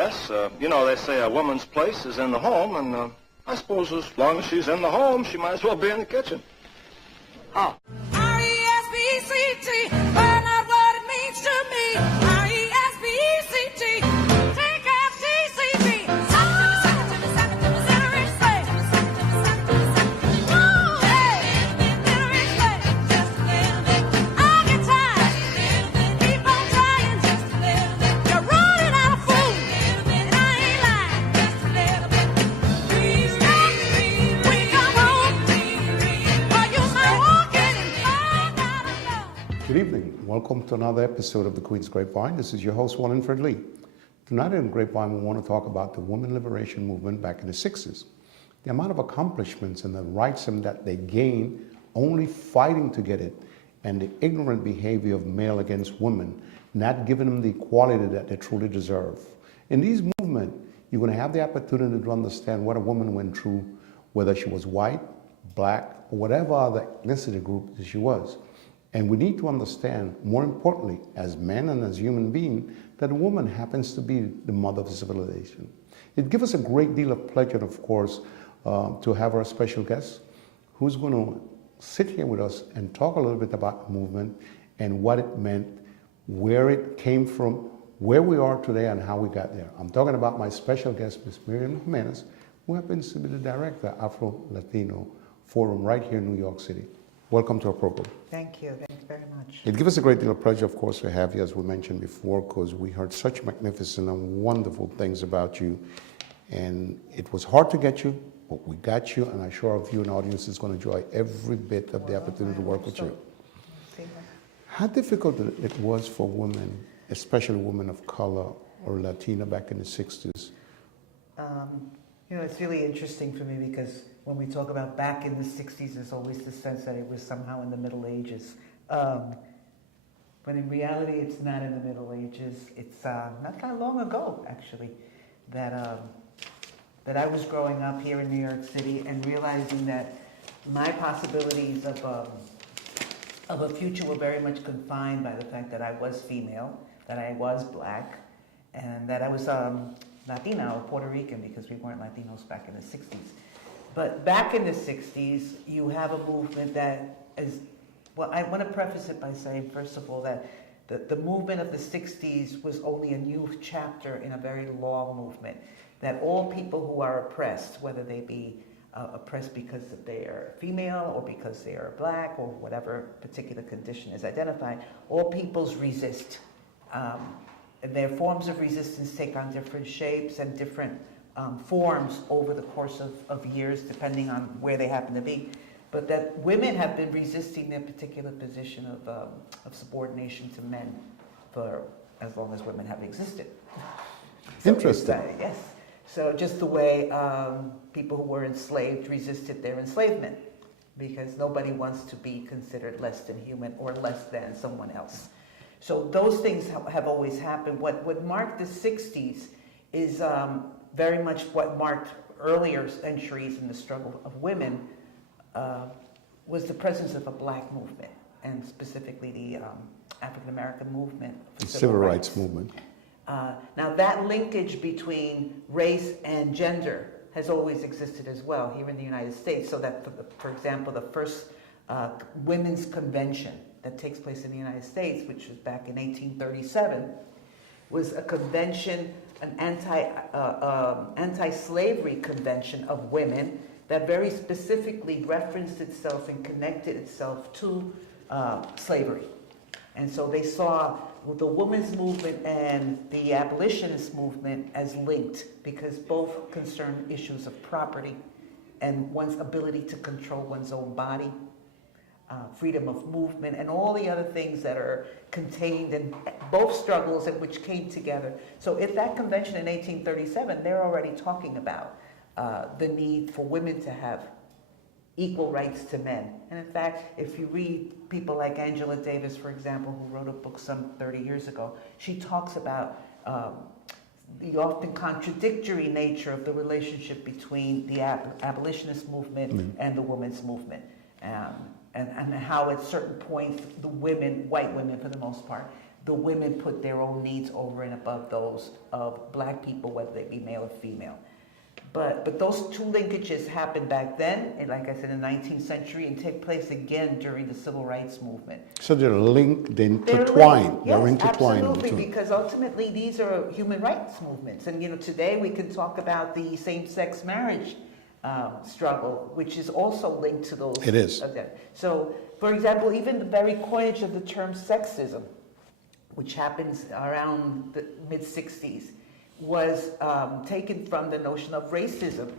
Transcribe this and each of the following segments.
Yes, they say a woman's place is in the home, and I suppose as long as she's in the home, she might as well be in the kitchen. Huh. R-E-S-P-E-C-T, find out what it means to me. R-E-S-P-E-C-T, take F-T-C-T. Good evening. Welcome to another episode of the Queen's Grapevine. This is your host, Wallingford Lee. Tonight in Grapevine, we want to talk about the women liberation movement back in the 60s. The amount of accomplishments and the rights that they gained only fighting to get it, and the ignorant behavior of male against women, not giving them the equality that they truly deserve. In these movements, you're going to have the opportunity to understand what a woman went through, whether she was white, black, or whatever other ethnicity group that she was. And we need to understand, more importantly, as men and as human beings, that a woman happens to be the mother of civilization. It gives us a great deal of pleasure, of course, to have our special guest who's going to sit here with us and talk a little bit about the movement and what it meant, where it came from, where we are today, and how we got there. I'm talking about my special guest, Ms. Miriam Jimenez, who happens to be the director of Afro-Latino Forum right here in New York City. Welcome to our program. Thank you. Thanks very much. It gives us a great deal of pleasure, of course, to have you, as we mentioned before, because we heard such magnificent and wonderful things about you. And it was hard to get you, but we got you, and I'm sure our viewing audience is going to enjoy every bit of the opportunity to work with you. How difficult it was for women, especially women of color or Latina back in the 60s? It's really interesting for me because when we talk about back in the 60s, there's always the sense that it was somehow in the Middle Ages. But in reality, it's not in the Middle Ages. It's not that long ago, actually, that I was growing up here in New York City and realizing that my possibilities of a future were very much confined by the fact that I was female, that I was black, and that I was Latina or Puerto Rican, because we weren't Latinos back in the 60s. But back in the 60s, you have a movement that is, well, I want to preface it by saying, first of all, that the movement of the 60s was only a new chapter in a very long movement, that all people who are oppressed, whether they be oppressed because they are female or because they are black or whatever particular condition is identified, all peoples resist. Their forms of resistance take on different shapes and different forms over the course of years, depending on where they happen to be. But that women have been resisting their particular position of subordination to men for as long as women have existed. Interesting. Yes. So just the way people who were enslaved resisted their enslavement, because nobody wants to be considered less than human or less than someone else. So those things have always happened. What marked the 60s is very much what marked earlier centuries in the struggle of women was the presence of a black movement, and specifically the African American movement. The civil rights movement. Now that linkage between race and gender has always existed as well here in the United States, so that, for example, the first women's convention that takes place in the United States, which was back in 1837, was a convention, an anti-slavery convention of women that very specifically referenced itself and connected itself to slavery. And so they saw the women's movement and the abolitionist movement as linked, because both concern issues of property and one's ability to control one's own body, freedom of movement, and all the other things that are contained in both struggles and which came together. So at that convention in 1837, they're already talking about the need for women to have equal rights to men. And in fact, if you read people like Angela Davis, for example, who wrote a book some 30 years ago, she talks about the often contradictory nature of the relationship between the abolitionist movement and the women's movement. And how at certain points the women, white women for the most part, the women put their own needs over and above those of black people, whether they be male or female. But those two linkages happened back then, and like I said, in the 19th century, and take place again during the civil rights movement. So they're linked, they're They're intertwined. linked. They're Yes, intertwined. absolutely, because ultimately these are human rights movements. And today we can talk about the same-sex marriage struggle, which is also linked to those. It is. So, for example, even the very coinage of the term sexism, which happens around the mid-60s, was taken from the notion of racism.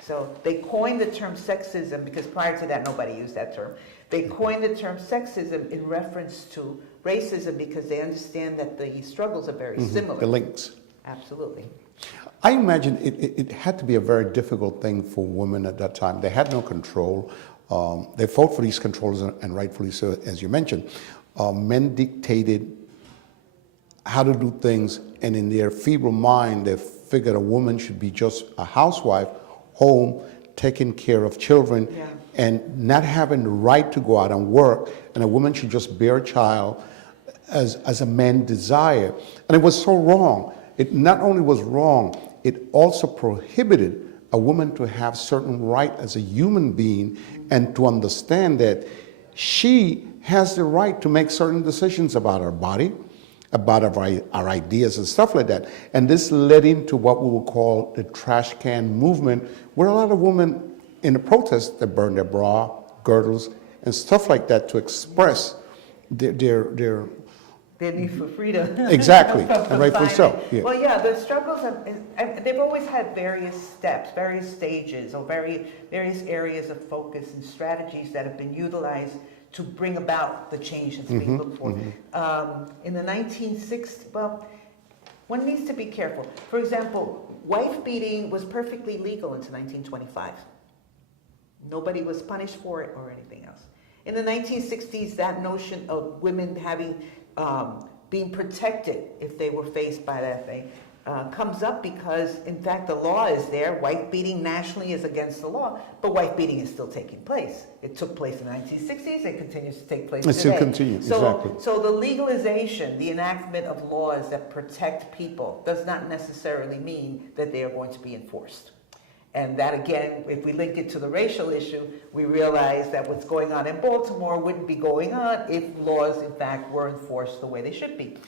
So they coined the term sexism because prior to that nobody used that term. They coined the term sexism in reference to racism because they understand that the struggles are very similar. The links. Absolutely. I imagine it had to be a very difficult thing for women at that time. They had no control. They fought for these controls, and rightfully so, as you mentioned. Men dictated how to do things, and in their feeble mind, they figured a woman should be just a housewife, home, taking care of children, and not having the right to go out and work, and a woman should just bear a child as a man desire. And it was so wrong. It not only was wrong, it also prohibited a woman to have certain right as a human being and to understand that she has the right to make certain decisions about her body, about our ideas and stuff like that. And this led into what we would call the trash can movement, where a lot of women in the protests, they burned their bra, girdles, and stuff like that to express their need for freedom. Exactly, and rightfully so. Yeah. Well, yeah, the struggles, they've always had various steps, various stages, or various areas of focus and strategies that have been utilized to bring about the change that's being looked for. In the 1960s, well, one needs to be careful. For example, wife beating was perfectly legal until 1925. Nobody was punished for it or anything else. In the 1960s, that notion of women having being protected if they were faced by that thing comes up because, in fact, the law is there. Wife beating nationally is against the law, but wife beating is still taking place. It took place in the 1960s. It continues to take place today. It still continues, exactly. So the legalization, the enactment of laws that protect people does not necessarily mean that they are going to be enforced. And that, again, if we link it to the racial issue, we realize that what's going on in Baltimore wouldn't be going on if laws, in fact, were enforced the way they should be.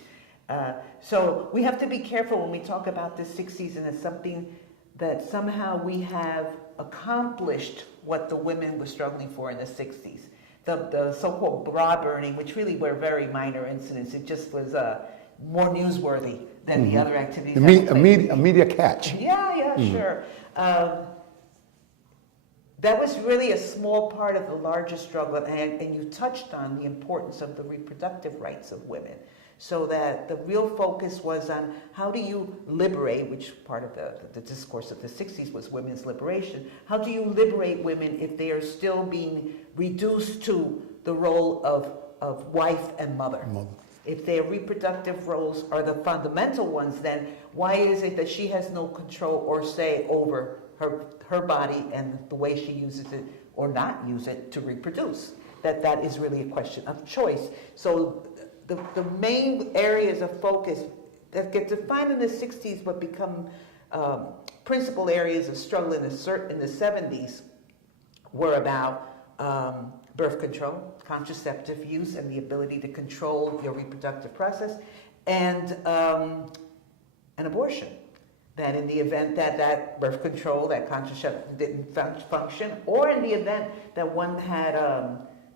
So we have to be careful when we talk about the 60s and it's something that somehow we have accomplished what the women were struggling for in the 60s. The so-called bra burning, which really were very minor incidents, it just was more newsworthy than the other activities. A media catch. Yeah, sure. That was really a small part of the larger struggle, and you touched on the importance of the reproductive rights of women. So that the real focus was on how do you liberate, which part of the discourse of the 60s was women's liberation, how do you liberate women if they are still being reduced to the role of wife and mother? If their reproductive roles are the fundamental ones, then why is it that she has no control or say over her body and the way she uses it or not use it to reproduce? That is really a question of choice. So the main areas of focus that get defined in the 60s but become principal areas of struggle in the 70s were about birth control, contraceptive use, and the ability to control your reproductive process, and an abortion. That in the event that birth control, that contraceptive didn't function, or in the event that one had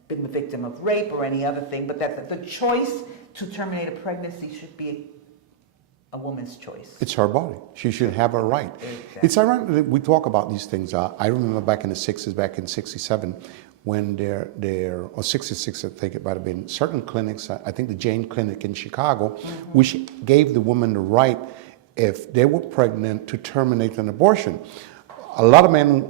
been the victim of rape or any other thing, but that the choice to terminate a pregnancy should be a woman's choice. It's her body. She should have her right. Exactly. It's ironic that we talk about these things. I remember back in the 60s, back in 67, when or 66, I think it might have been, certain clinics, I think the Jane Clinic in Chicago, which gave the woman the right, if they were pregnant, to terminate an abortion. A lot of men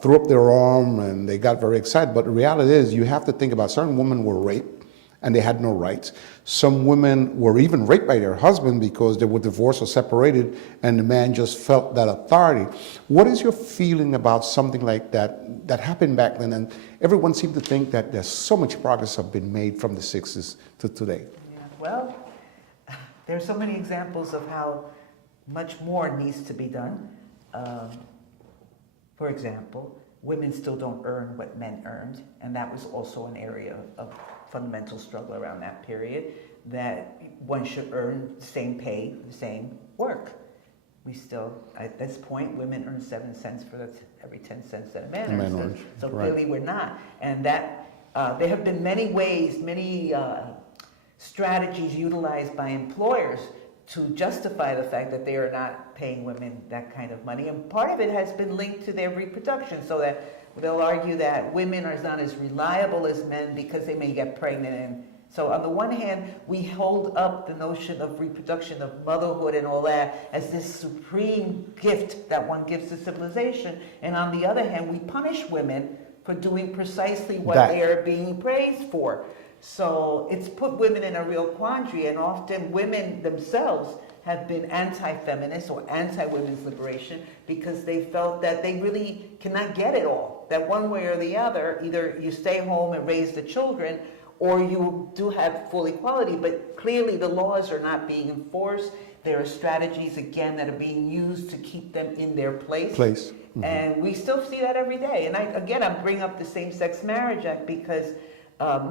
threw up their arm and they got very excited, but the reality is you have to think about certain women were raped and they had no rights. Some women were even raped by their husband because they were divorced or separated and the man just felt that authority. What is your feeling about something like that happened back then? And everyone seemed to think that there's so much progress have been made from the 60s to today. Yeah, well, There are so many examples of how much more needs to be done. For example, women still don't earn what men earned, and that was also an area of fundamental struggle around that period, that one should earn the same pay, the same work. We still, at this point, women earn 7 cents for every 10 cents that a man earns. So clearly we're not. And that there have been many ways, many strategies utilized by employers to justify the fact that they are not paying women that kind of money. And part of it has been linked to their reproduction, so that they'll argue that women are not as reliable as men because they may get pregnant. And so on the one hand, we hold up the notion of reproduction, of motherhood and all that as this supreme gift that one gives to civilization. And on the other hand, we punish women for doing precisely what they are being praised for. So it's put women in a real quandary, and often women themselves have been anti-feminist or anti-women's liberation because they felt that they really cannot get it all. That one way or the other, either you stay home and raise the children, or you do have full equality, but clearly the laws are not being enforced. There are strategies, again, that are being used to keep them in their place. Mm-hmm. And we still see that every day. And I'm bringing up the Same-Sex Marriage Act because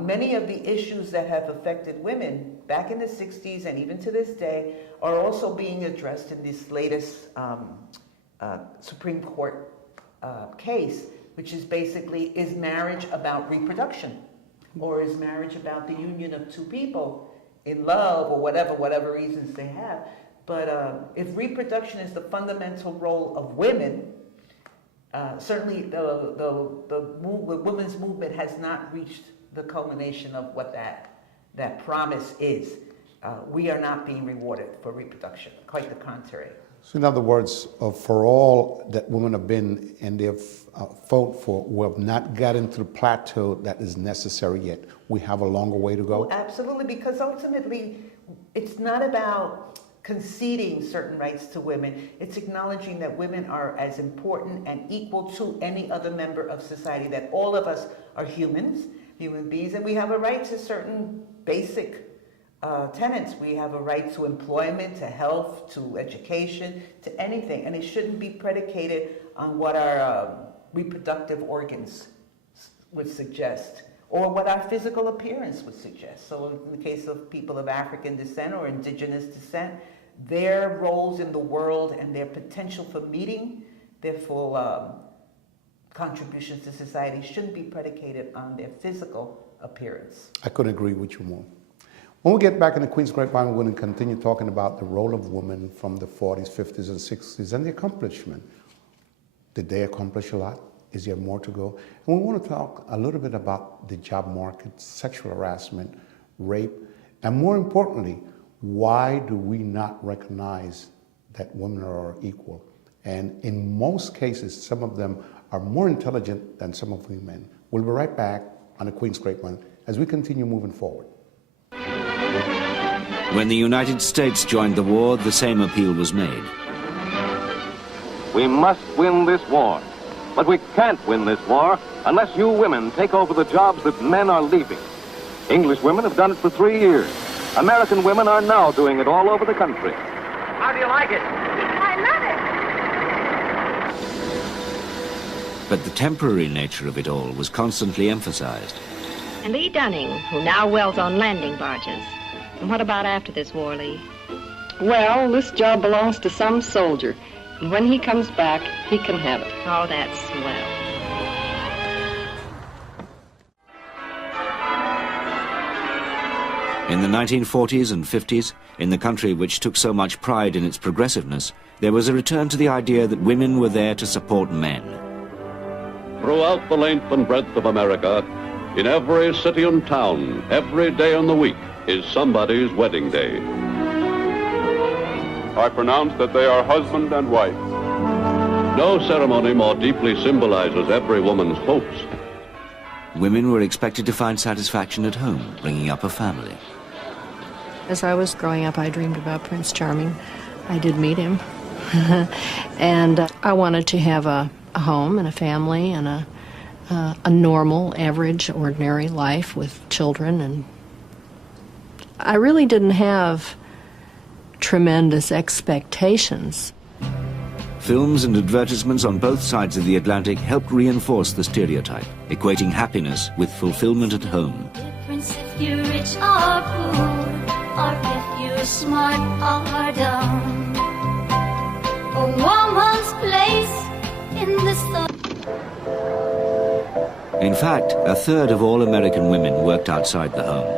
many of the issues that have affected women back in the 60s and even to this day are also being addressed in this latest Supreme Court case, which is basically, is marriage about reproduction? Or is marriage about the union of two people in love or whatever reasons they have? But if reproduction is the fundamental role of women, certainly the women's movement has not reached the culmination of what that promise is. We are not being rewarded for reproduction, quite the contrary. So in other words, for all that women have been and they've fought for, we have not gotten to the plateau that is necessary yet. We have a longer way to go. Oh, absolutely, because ultimately it's not about conceding certain rights to women. It's acknowledging that women are as important and equal to any other member of society, that all of us are human beings, and we have a right to certain basic tenets. We have a right to employment, to health, to education, to anything, and it shouldn't be predicated on what our reproductive organs would suggest or what our physical appearance would suggest. So in the case of people of African descent or indigenous descent, their roles in the world and their potential for meeting their full contributions to society shouldn't be predicated on their physical appearance. I couldn't agree with you more. When we get back in the Queen's Grapevine, we're going to continue talking about the role of women from the 40s, 50s, and 60s and the accomplishment. Did they accomplish a lot? Is there more to go? And we want to talk a little bit about the job market, sexual harassment, rape, and more importantly, why do we not recognize that women are equal? And in most cases, some of them are more intelligent than some of the men. We'll be right back on the Queen's Grapevine as we continue moving forward. When the United States joined the war, the same appeal was made. We must win this war, but we can't win this war unless you women take over the jobs that men are leaving. English women have done it for 3 years. American women are now doing it all over the country. How do you like it? I love it. But the temporary nature of it all was constantly emphasized. And Lee Dunning, who now welds on landing barges. And what about after this war, Lee? Well, this job belongs to some soldier. And when he comes back, he can have it. Oh, that's swell. In the 1940s and 50s, in the country which took so much pride in its progressiveness, there was a return to the idea that women were there to support men. Throughout the length and breadth of America, in every city and town, every day in the week is somebody's wedding day. I pronounce that they are husband and wife. No ceremony more deeply symbolizes every woman's hopes. Women were expected to find satisfaction at home, bringing up a family. As I was growing up, I dreamed about Prince Charming. I did meet him. And I wanted to have a home and a family and a normal, average, ordinary life with children. And I really didn't have tremendous expectations. Films and advertisements on both sides of the Atlantic helped reinforce the stereotype, equating happiness with fulfillment at home. Difference if you're rich or poor, or if you're smart or dumb. A woman's place in this thought. In fact, a third of all American women worked outside the home.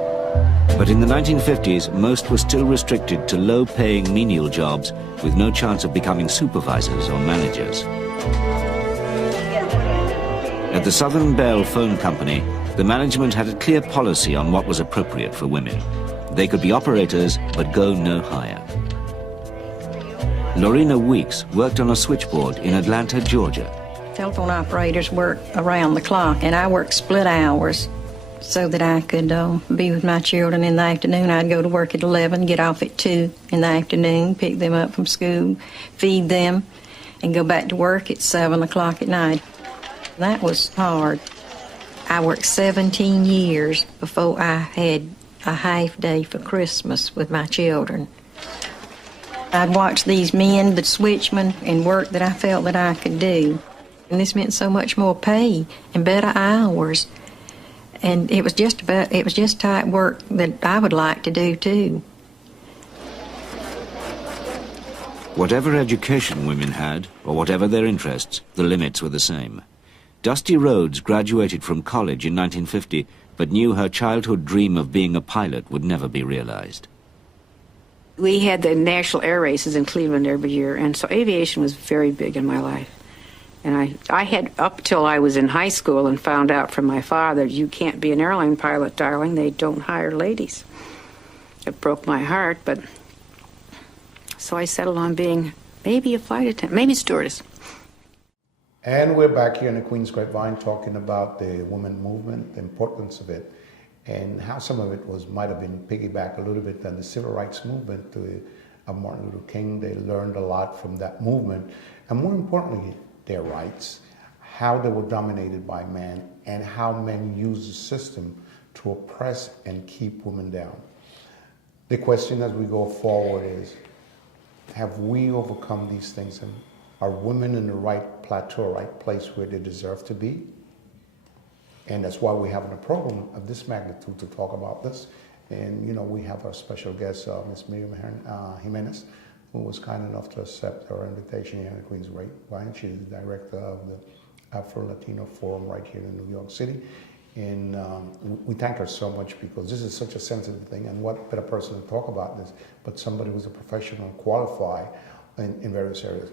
But in the 1950s, most were still restricted to low-paying menial jobs with no chance of becoming supervisors or managers. At the Southern Bell Phone Company, the management had a clear policy on what was appropriate for women. They could be operators, but go no higher. Lorena Weeks worked on a switchboard in Atlanta, Georgia. Telephone operators work around the clock, and I work split hours so that I could be with my children in the afternoon. I'd go to work at 11, get off at 2 in the afternoon, pick them up from school, feed them, and go back to work at 7 o'clock at night. That was hard. I worked 17 years before I had a half day for Christmas with my children. I'd watch these men, the switchmen, and work that I felt that I could do. And this meant so much more pay and better hours. And it was just type work that I would like to do too. Whatever education women had, or whatever their interests, the limits were the same. Dusty Rhodes graduated from college in 1950, but knew her childhood dream of being a pilot would never be realized. We had the national air races in Cleveland every year, and so aviation was very big in my life. And I had, up till I was in high school and found out from my father, you can't be an airline pilot, darling, they don't hire ladies. It broke my heart, but so I settled on being maybe a flight attendant, maybe a stewardess. And we're back here in the Queen's Grapevine talking about the women movement, the importance of it, and how some of it might have been piggybacked a little bit on the civil rights movement to Martin Luther King. They learned a lot from that movement, and more importantly, their rights, how they were dominated by men, and how men used the system to oppress and keep women down. The question as we go forward is, have we overcome these things, and are women in the right plateau, right place where they deserve to be? And that's why we're having a program of this magnitude to talk about this. And you know, we have our special guest, Ms. Miriam Jimenez, who was kind enough to accept our invitation here in the Queen's Grapevine. She's the director of the Afro-Latino Forum right here in New York City. And we thank her so much because this is such a sensitive thing, and what better person to talk about this but somebody who's a professional and qualified in various areas.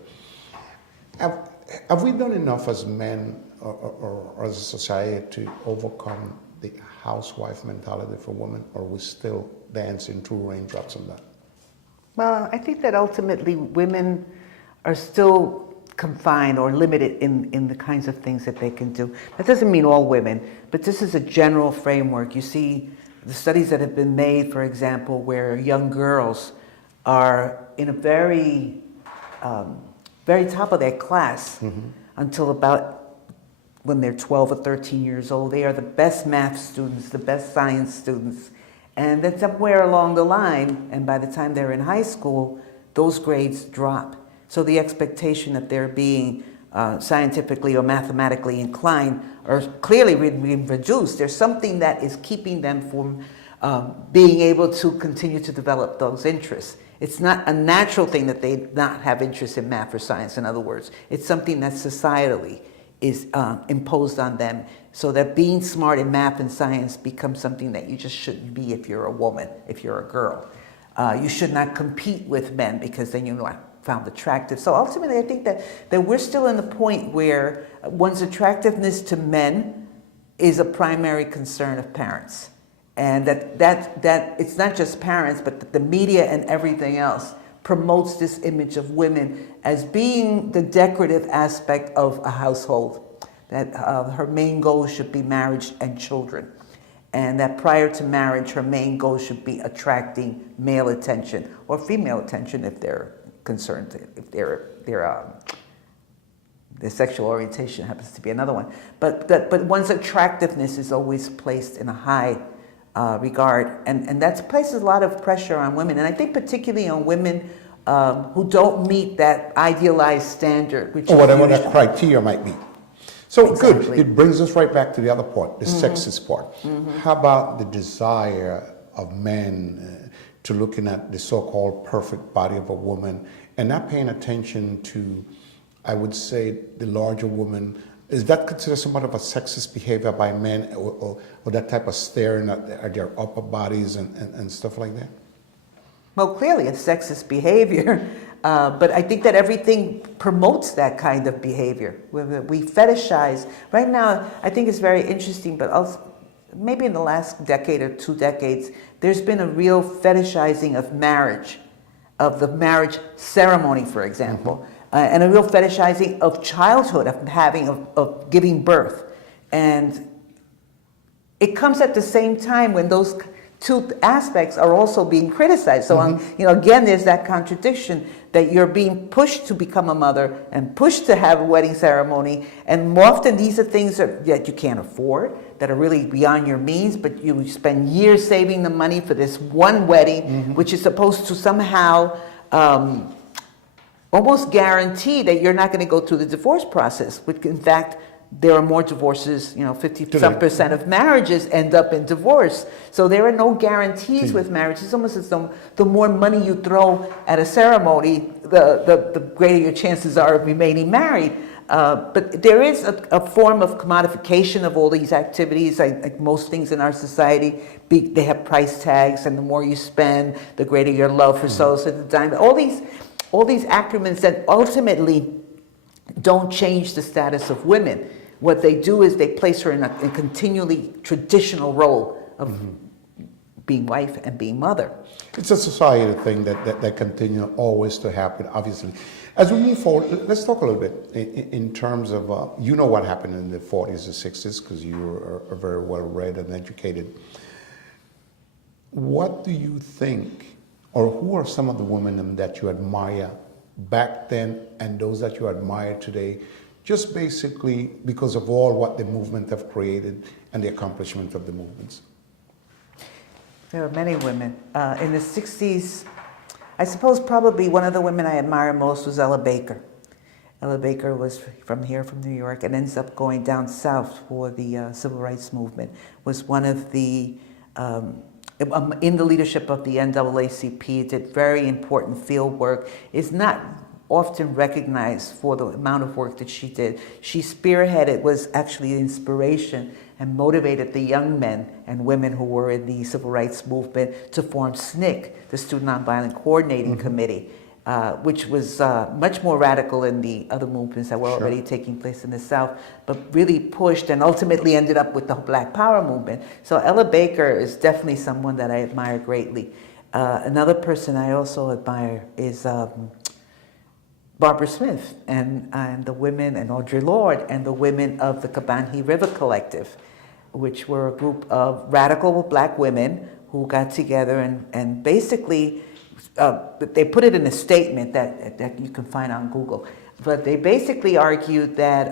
Have we done enough as men or as a society to overcome the housewife mentality for women, or are we still dancing through raindrops on that? Well, I think that ultimately women are still confined or limited in the kinds of things that they can do. That doesn't mean all women, but this is a general framework. You see the studies that have been made, for example, where young girls are in a very top of their class until about when they're 12 or 13 years old. They are the best math students, the best science students. And then somewhere along the line, and by the time they're in high school, those grades drop. So the expectation that they're being scientifically or mathematically inclined are clearly being reduced. There's something that is keeping them from being able to continue to develop those interests. It's not a natural thing that they not have interest in math or science, in other words. It's something that societally is imposed on them, so that being smart in math and science becomes something that you just shouldn't be if you're a woman, if you're a girl. You should not compete with men because then you're not found attractive. So ultimately, I think that we're still in the point where one's attractiveness to men is a primary concern of parents. And that it's not just parents, but the media and everything else promotes this image of women as being the decorative aspect of a household, that her main goal should be marriage and children, and that prior to marriage, her main goal should be attracting male attention or female attention if they're concerned, if their sexual orientation happens to be another one. But one's attractiveness is always placed in a high regard, and that places a lot of pressure on women, and I think particularly on women who don't meet that idealized standard, which or whatever is that criteria might be. So Exactly. good. It brings us right back to the other part, the sexist part. How about the desire of men to looking at the so-called perfect body of a woman and not paying attention to, I would say, the larger woman? Is that considered somewhat of a sexist behavior by men, or that type of staring at their upper bodies and stuff like that? Well, clearly it's sexist behavior, but I think that everything promotes that kind of behavior. We fetishize. Right now, I think it's very interesting, but also maybe in the last decade or 2 decades, there's been a real fetishizing of marriage, of the marriage ceremony, for example, and a real fetishizing of childhood, of giving birth. And it comes at the same time when those two aspects are also being criticized. So, again, there's that contradiction that you're being pushed to become a mother and pushed to have a wedding ceremony. And more often, these are things that you can't afford, that are really beyond your means, but you spend years saving the money for this one wedding, which is supposed to somehow almost guarantee that you're not going to go through the divorce process, which in fact, there are more divorces, 50% of marriages end up in divorce. So there are no guarantees with marriage. It's almost as though the more money you throw at a ceremony, the greater your chances are of remaining married. But there is a form of commodification of all these activities. Like most things in our society, they have price tags, and the more you spend, the greater your love for so the dime. All these acronyms that ultimately don't change the status of women. What they do is they place her in a continually traditional role of being wife and being mother. It's a society thing that continue always to happen, obviously. As we move forward, let's talk a little bit in terms of, what happened in the 40s and 60s, because you are very well read and educated. What do you think, or who are some of the women that you admire back then and those that you admire today, just basically because of all what the movement have created and the accomplishment of the movements? There are many women. In the 60s, I suppose probably one of the women I admire most was Ella Baker. Ella Baker was from New York, and ends up going down south for the civil rights movement, was one of the in the leadership of the NAACP, did very important field work, is not often recognized for the amount of work that she did. She spearheaded, was actually an inspiration, and motivated the young men and women who were in the civil rights movement to form SNCC, the Student Nonviolent Coordinating Committee, which was much more radical than the other movements that were already taking place in the South, but really pushed and ultimately ended up with the Black Power movement. So Ella Baker is definitely someone that I admire greatly. Another person I also admire is Barbara Smith and the women, and Audre Lorde, and the women of the Kabanhi River Collective, which were a group of radical black women who got together and basically, they put it in a statement that you can find on Google, but they basically argued that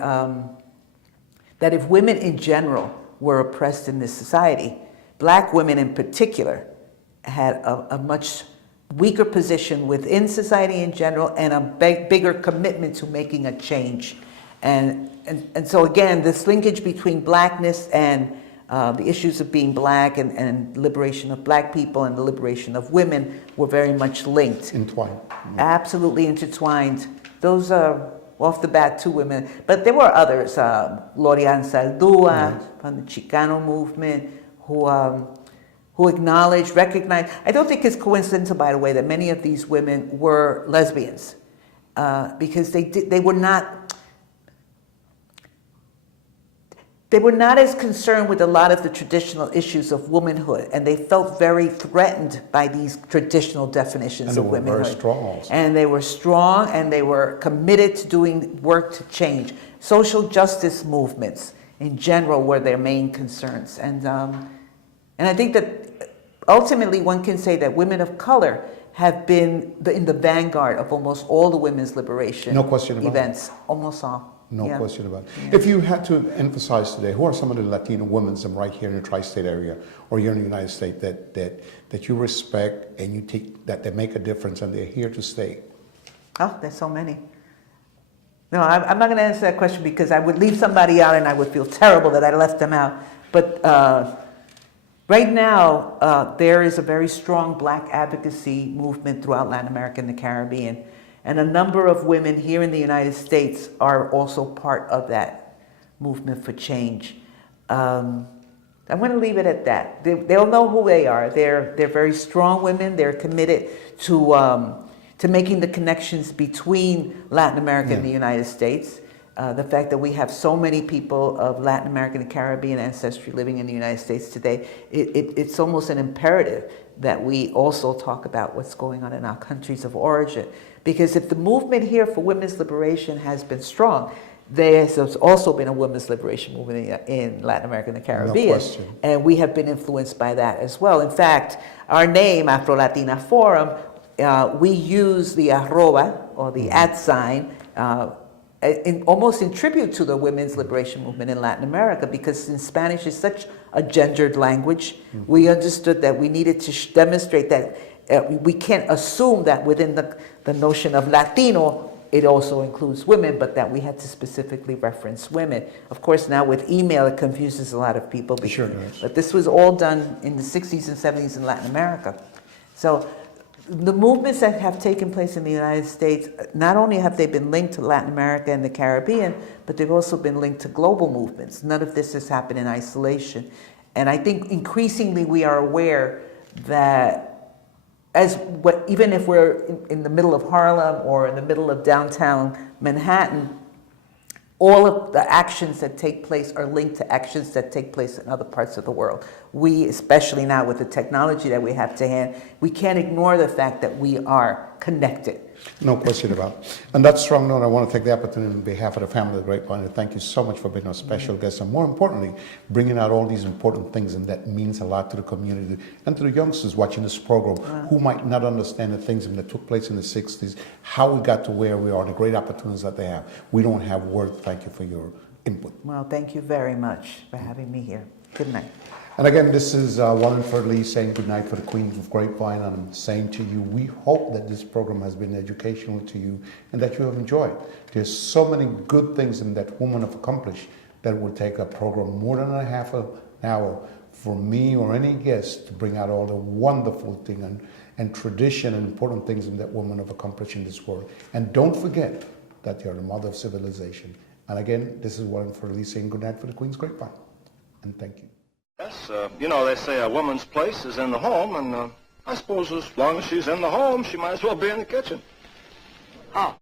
that if women in general were oppressed in this society, black women in particular had a much weaker position within society in general, and a bigger commitment to making a change. And so again, this linkage between blackness and the issues of being black and liberation of black people and the liberation of women were very much linked. Entwined. Absolutely intertwined. Those are off the bat 2 women, but there were others, Lorian Saldúa from the Chicano movement, who acknowledged, recognized. I don't think it's coincidental, by the way, that many of these women were lesbians, because they were not as concerned with a lot of the traditional issues of womanhood, and they felt very threatened by these traditional definitions of womanhood. And they were very strong also. And they were strong, and they were committed to doing work to change. Social justice movements in general were their main concerns. And I think that ultimately one can say that women of color have been in the vanguard of almost all the women's liberation No question about events, almost all. No Yeah. question about it. Yeah. If you had to emphasize today, who are some of the Latino women right here in the tri-state area or here in the United States that you respect and you take that they make a difference and they're here to stay? Oh, there's so many. No, I'm not going to answer that question because I would leave somebody out and I would feel terrible that I left them out. But right now, there is a very strong black advocacy movement throughout Latin America and the Caribbean. And a number of women here in the United States are also part of that movement for change. I'm going to leave it at that. They'll know who they are. They're very strong women. They're committed to making the connections between Latin America and the United States. The fact that we have so many people of Latin American and Caribbean ancestry living in the United States today, it's almost an imperative that we also talk about what's going on in our countries of origin. Because if the movement here for women's liberation has been strong, there has also been a women's liberation movement in Latin America and the Caribbean. No question. And we have been influenced by that as well. In fact, our name, Afro-Latina Forum, we use the arroba, or the @ almost in tribute to the women's liberation movement in Latin America, because in Spanish is such a gendered language. We understood that we needed to demonstrate that we can't assume that within the notion of Latino, it also includes women, but that we had to specifically reference women. Of course, now with email, it confuses a lot of people. Sure does. But this was all done in the 60s and 70s in Latin America. So the movements that have taken place in the United States, not only have they been linked to Latin America and the Caribbean, but they've also been linked to global movements. None of this has happened in isolation. And I think increasingly we are aware that even if we're in the middle of Harlem or in the middle of downtown Manhattan, all of the actions that take place are linked to actions that take place in other parts of the world. We, especially now with the technology that we have to hand, we can't ignore the fact that we are connected. No question about it. And that strong note, I want to take the opportunity on behalf of the family of the Grapevine to thank you so much for being our special guest, and more importantly, bringing out all these important things, and that means a lot to the community and to the youngsters watching this program who might not understand the things that took place in the 60s, how we got to where we are, the great opportunities that they have. We don't have words. Thank you for your input. Well, thank you very much for having me here. Good night. And again, this is Wallingford Lee saying good night for the Queens of Grapevine, and I'm saying to you, we hope that this program has been educational to you and that you have enjoyed. There's so many good things in that woman have accomplished that it would take a program more than a half an hour for me or any guest to bring out all the wonderful thing and tradition and important things in that woman have accomplished in this world. And don't forget that you're the mother of civilization. And again, this is Wallingford Lee saying good night for the Queen's Grapevine. And thank you. Yes, they say a woman's place is in the home, and I suppose as long as she's in the home, she might as well be in the kitchen. Huh.